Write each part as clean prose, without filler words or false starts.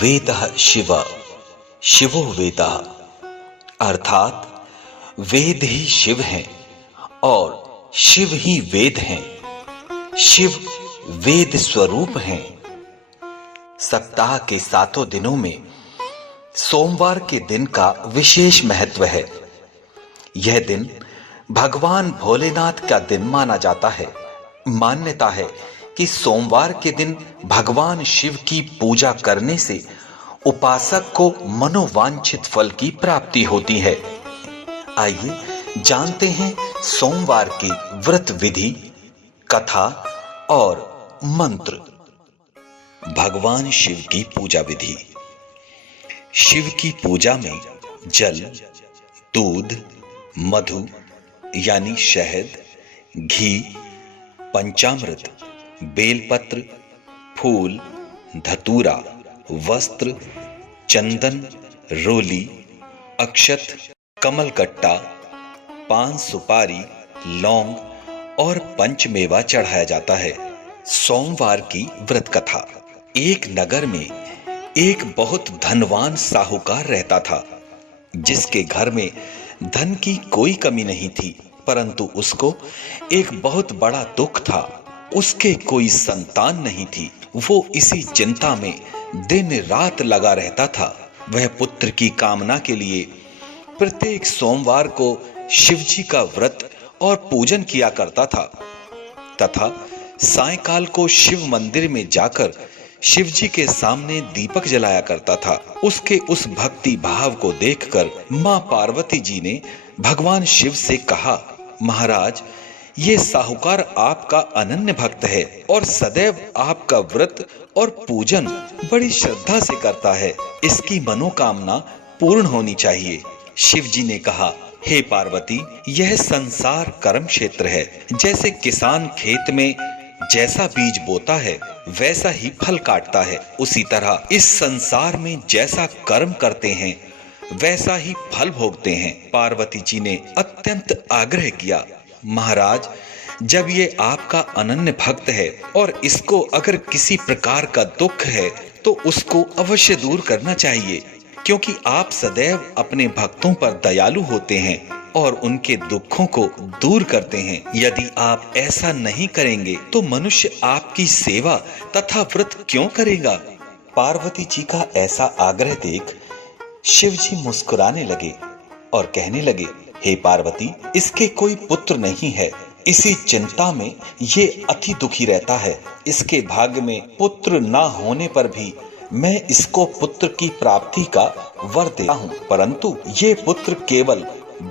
वेदः शिव शिवो वेदः, अर्थात वेद ही शिव हैं और शिव ही वेद हैं। शिव वेद स्वरूप हैं। सप्ताह के 7 दिनों में सोमवार के दिन का विशेष महत्व है। यह दिन भगवान भोलेनाथ का दिन माना जाता है। मान्यता है कि सोमवार के दिन भगवान शिव की पूजा करने से उपासक को मनोवांछित फल की प्राप्ति होती है। आइए जानते हैं सोमवार की व्रत विधि, कथा और मंत्र। भगवान शिव की पूजा विधि। शिव की पूजा में जल, दूध, मधु यानी शहद, घी, पंचामृत, बेलपत्र, फूल, धतूरा, वस्त्र, चंदन, रोली, अक्षत, कमलकट्टा, पान सुपारी, लौंग और पंचमेवा चढ़ाया जाता है। सोमवार की व्रत कथा। एक नगर में एक बहुत धनवान साहूकार रहता था, जिसके घर में धन की कोई कमी नहीं थी, परंतु उसको एक बहुत बड़ा दुख था। उसके कोई संतान नहीं थी। वो इसी चिंता में दिन रात लगा रहता था। वह पुत्र की कामना के लिए प्रत्येक सोमवार को शिवजी का व्रत और पूजन किया करता था तथा सायंकाल को शिव मंदिर में जाकर शिवजी के सामने दीपक जलाया करता था। उसके उस भक्ति भाव को देखकर मां पार्वती जी ने भगवान शिव से कहा, महाराज, ये साहूकार आपका अनन्य भक्त है और सदैव आपका व्रत और पूजन बड़ी श्रद्धा से करता है। इसकी मनोकामना पूर्ण होनी चाहिए। शिव जी ने कहा, हे पार्वती, यह संसार कर्म क्षेत्र है। जैसे किसान खेत में जैसा बीज बोता है वैसा ही फल काटता है, उसी तरह इस संसार में जैसा कर्म करते हैं वैसा ही फल भोगते हैं। पार्वती जी ने अत्यंत आग्रह किया, महाराज, जब ये आपका अनन्य भक्त है और इसको अगर किसी प्रकार का दुख है तो उसको अवश्य दूर करना चाहिए, क्योंकि आप सदैव अपने भक्तों पर दयालु होते हैं और उनके दुखों को दूर करते हैं। यदि आप ऐसा नहीं करेंगे तो मनुष्य आपकी सेवा तथा व्रत क्यों करेगा? पार्वती जी का ऐसा आग्रह देख शिव जी मुस्कुराने लगे और कहने लगे, हे पार्वती, इसके कोई पुत्र नहीं है। इसी चिंता में ये अति दुखी रहता है। इसके भाग्य में पुत्र ना होने पर भी मैं इसको पुत्र की प्राप्ति का वर देता हूँ, परंतु ये पुत्र केवल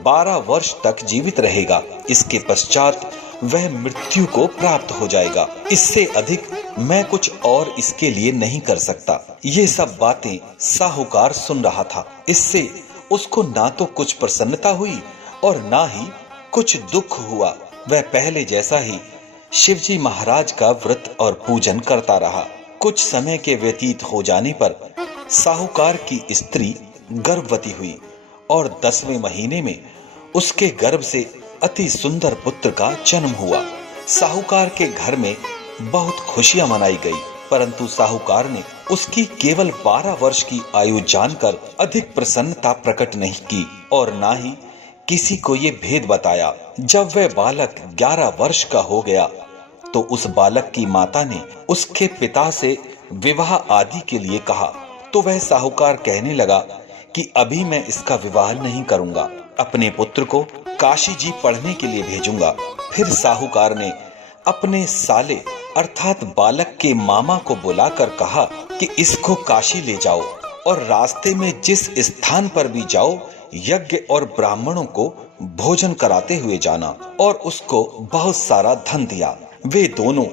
12 वर्ष तक जीवित रहेगा। इसके पश्चात वह मृत्यु को प्राप्त हो जाएगा। इससे अधिक मैं कुछ और इसके लिए नहीं कर सकता। ये सब बातें साहूकार सुन रहा था। इससे उसको ना तो कुछ प्रसन्नता हुई और ना ही कुछ दुख हुआ। वह पहले जैसा ही शिवजी महाराज का व्रत और पूजन करता रहा। कुछ समय के व्यतीत हो जाने पर साहूकार की स्त्री गर्भवती हुई और 10वें महीने में उसके गर्भ से अति सुंदर पुत्र का जन्म हुआ। साहूकार के घर में बहुत खुशियां मनाई गई, परंतु साहूकार ने उसकी केवल 12 वर्ष की आयु जानकर अधिक प्रसन्नता प्रकट नहीं की और ना ही किसी को ये भेद बताया। जब वह बालक 11 वर्ष का हो गया तो उस बालक की माता ने उसके पिता से विवाह आदि के लिए कहा, तो वह साहूकार कहने लगा कि अभी मैं इसका विवाह नहीं करूंगा, अपने पुत्र को काशी जी पढ़ने के लिए भेजूंगा। फिर साहूकार ने अपने साले अर्थात बालक के मामा को बुलाकर कहा कि इसको काशी ले जाओ और रास्ते में जिस स्थान पर भी जाओ यज्ञ और ब्राह्मणों को भोजन कराते हुए जाना, और उसको बहुत सारा धन दिया। वे दोनों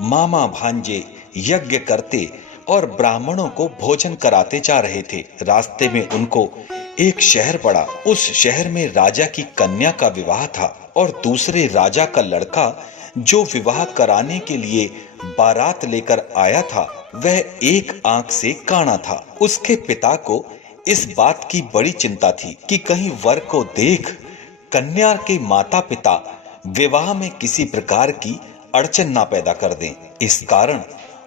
मामा भांजे यज्ञ करते और ब्राह्मणों को भोजन कराते जा रहे थे। रास्ते में उनको एक शहर पड़ा। उस शहर में राजा की कन्या का विवाह था और दूसरे राजा का लड़का जो विवाह कराने के लिए बारात लेकर आया था वह एक आंख से काना था। उसके पिता को इस बात की बड़ी चिंता थी कि कहीं वर को देख कन्या के माता पिता विवाह में किसी प्रकार की अड़चन ना पैदा कर दें। इस कारण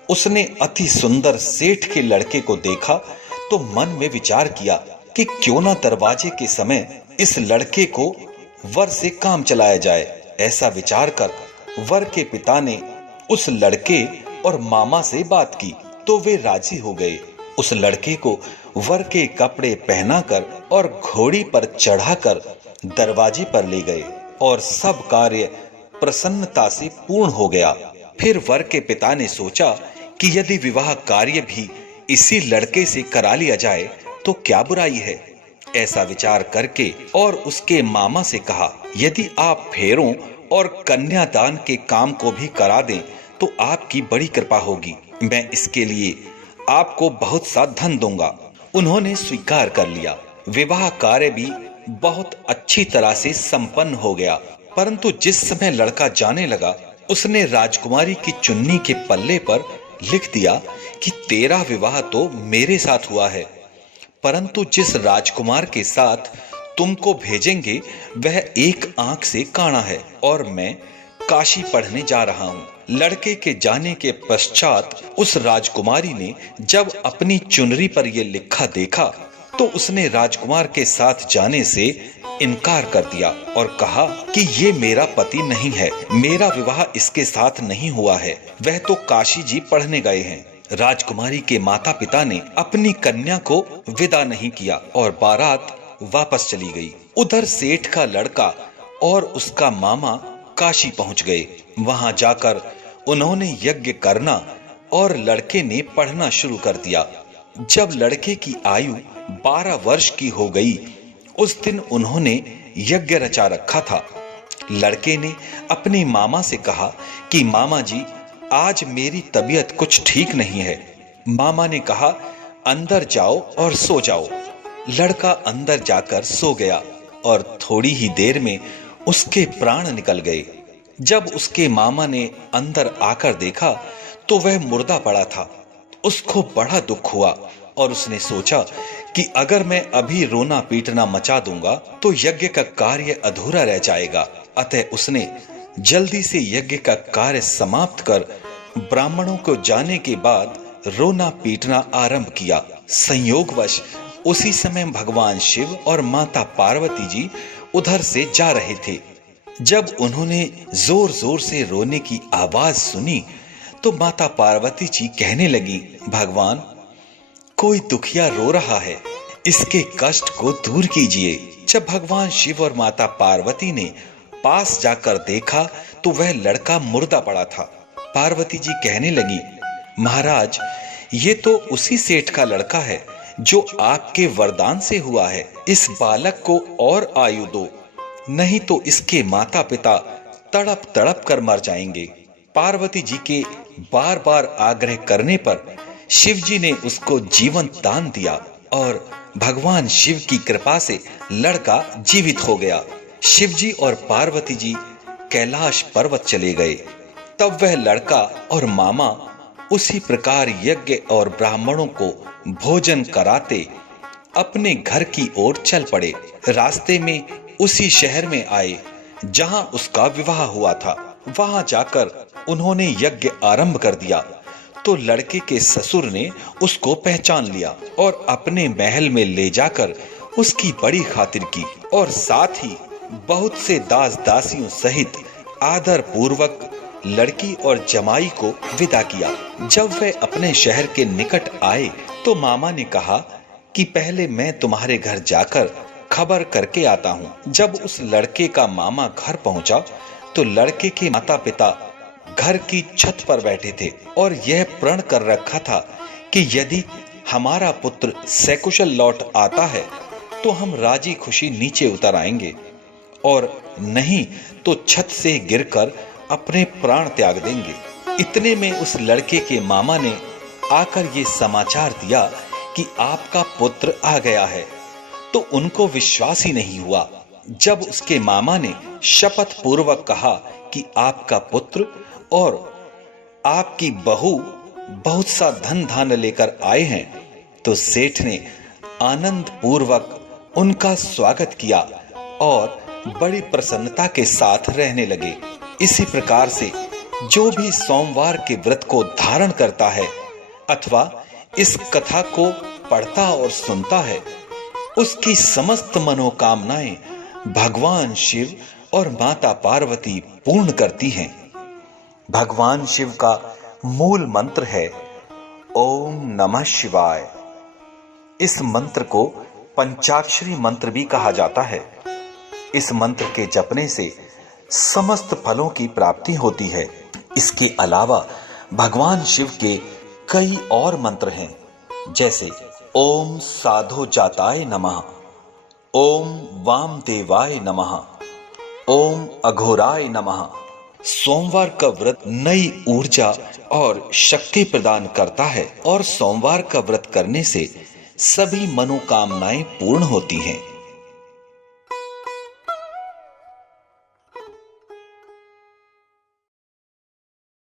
उसने अति सुंदर सेठ के लड़के को देखा तो मन में विचार किया कि क्यों ना दरवाजे के समय इस लड़के को वर से काम चलाया जाए। ऐसा विचार कर वर के पिता ने उस लड़के और मामा से बात की तो वे राजी हो गए। उस लड़के को वर के कपड़े पहनाकर और घोड़ी पर चढ़ाकर दरवाजे पर ले गए और सब कार्य प्रसन्नता से पूर्ण हो गया। फिर वर के पिता ने सोचा कि यदि विवाह कार्य भी इसी लड़के से करा लिया जाए तो क्या बुराई है। ऐसा विचार करके और उसके मामा से कहा, यदि आप फेरों और कन्यादान के काम को भी करा दें तो आपकी बड़ी कृपा होगी। मैं इसके लिए आपको बहुत सा धन दूंगा। उन्होंने स्वीकार कर लिया। विवाह कार्य भी बहुत अच्छी तरह से संपन्न हो गया। परंतु जिस समय लड़का जाने लगा उसने राजकुमारी की चुन्नी के पल्ले पर लिख दिया कि तेरा विवाह तो मेरे साथ हुआ है, परंतु जिस राजकुमार के साथ तुमको भेजेंगे वह एक आंख से काना है और मैं काशी पढ़ने जा रहा हूँ। लड़के के जाने के पश्चात उस राजकुमारी ने जब अपनी चुनरी पर यह लिखा देखा तो उसने राजकुमार के साथ जाने से इनकार कर दिया और कहा कि ये मेरा पति नहीं है, मेरा विवाह इसके साथ नहीं हुआ है, वह तो काशी जी पढ़ने गए हैं। राजकुमारी के माता पिता ने अपनी कन्या को विदा नहीं किया और बारात वापस चली गई। उधर सेठ का लड़का और उसका मामा काशी पहुंच गए। वहां जाकर उन्होंने यज्ञ करना और लड़के ने पढ़ना शुरू कर दिया। जब लड़के की आयु 12 वर्ष की हो गई उस दिन उन्होंने यज्ञ रचा रखा था। लड़के ने अपने मामा से कहा कि मामा जी, आज मेरी तबीयत कुछ ठीक नहीं है। मामा ने कहा, अंदर जाओ और सो जाओ। लड़का अंदर जाकर सो गया और थोड़ी ही देर में उसके प्राण निकल गए। जब उसके मामा ने अंदर आकर देखा तो वह मुर्दा पड़ा था। उसको बड़ा दुख हुआ और उसने सोचा कि अगर मैं अभी रोना पीटना मचा दूंगा तो यज्ञ का कार्य अधूरा रह जाएगा। अतः उसने जल्दी से यज्ञ का कार्य समाप्त कर ब्राह्मणों को जाने के बाद रोना पीटना आरंभ किया। संयोगवश उसी समय भगवान शिव और माता पार्वती जी उधर से जा रहे थे। जब उन्होंने जोर जोर से रोने की आवाज सुनी तो माता पार्वती जी कहने लगी, भगवान, कोई दुखिया रो रहा है, इसके कष्ट को दूर कीजिए। जब भगवान शिव और माता पार्वती ने पास जाकर देखा तो वह लड़का मुर्दा पड़ा था। पार्वती जी कहने लगी, महाराज, ये तो उसी सेठ का लड़का है जो आपके वरदान से हुआ है। इस बालक को और आयु दो, नहीं तो इसके माता पिता तड़प तड़प कर मर जाएंगे। पार्वती जी के बार बार आग्रह करने पर शिव जी ने उसको जीवन दान दिया और भगवान शिव की कृपा से लड़का जीवित हो गया। शिव जी और पार्वती जी कैलाश पर्वत चले गए। तब वह लड़का और मामा उसी प्रकार यज्ञ और ब्राह्मणों को भोजन कराते अपने घर की ओर चल पड़े। रास्ते में उसी शहर में आए जहां उसका विवाह हुआ था। वहां जाकर उन्होंने यज्ञ आरंभ कर दिया तो लड़के के ससुर ने उसको पहचान लिया और अपने महल में ले जाकर उसकी बड़ी खातिर की और साथ ही बहुत से दास दासियों सहित आदर पूर्वक लड़की और जमाई को विदा किया। जब वे अपने शहर के निकट आए तो मामा ने कहा कि पहले मैं तुम्हारे घर जाकर खबर करके आता हूँ। जब उस लड़के का मामा घर पहुंचा तो लड़के के माता पिता घर की छत पर बैठे थे और यह प्रण कर रखा था कि यदि हमारा पुत्र सकुशल लौट आता है तो हम राजी खुशी नीचे उतर आएंगे और नहीं तो छत से गिरकर अपने प्राण त्याग देंगे। इतने में उस लड़के के मामा ने आकर ये समाचार दिया कि आपका पुत्र आ गया है, तो उनको विश्वास ही नहीं हुआ। जब उसके मामा ने शपथ पूर्वक कहा कि आपका पुत्र और आपकी बहू बहुत सा धन धान्य लेकर आए हैं, तो सेठ ने आनंद पूर्वक उनका स्वागत किया और बड़ी प्रसन्नता के साथ रहने लगे। इसी प्रकार से जो भी सोमवार के व्रत को धारण करता है अथवा इस कथा को पढ़ता और सुनता है, उसकी समस्त मनोकामनाएं भगवान शिव और माता पार्वती पूर्ण करती हैं। भगवान शिव का मूल मंत्र है ओम नमः शिवाय। इस मंत्र को पंचाक्षरी मंत्र भी कहा जाता है। इस मंत्र के जपने से समस्त फलों की प्राप्ति होती है। इसके अलावा भगवान शिव के कई और मंत्र हैं, जैसे ओम साधो जाताय नमः, ओम वामदेवाय नमः, ओम अघोराय नमः। सोमवार का व्रत नई ऊर्जा और शक्ति प्रदान करता है और सोमवार का व्रत करने से सभी मनोकामनाएं पूर्ण होती हैं।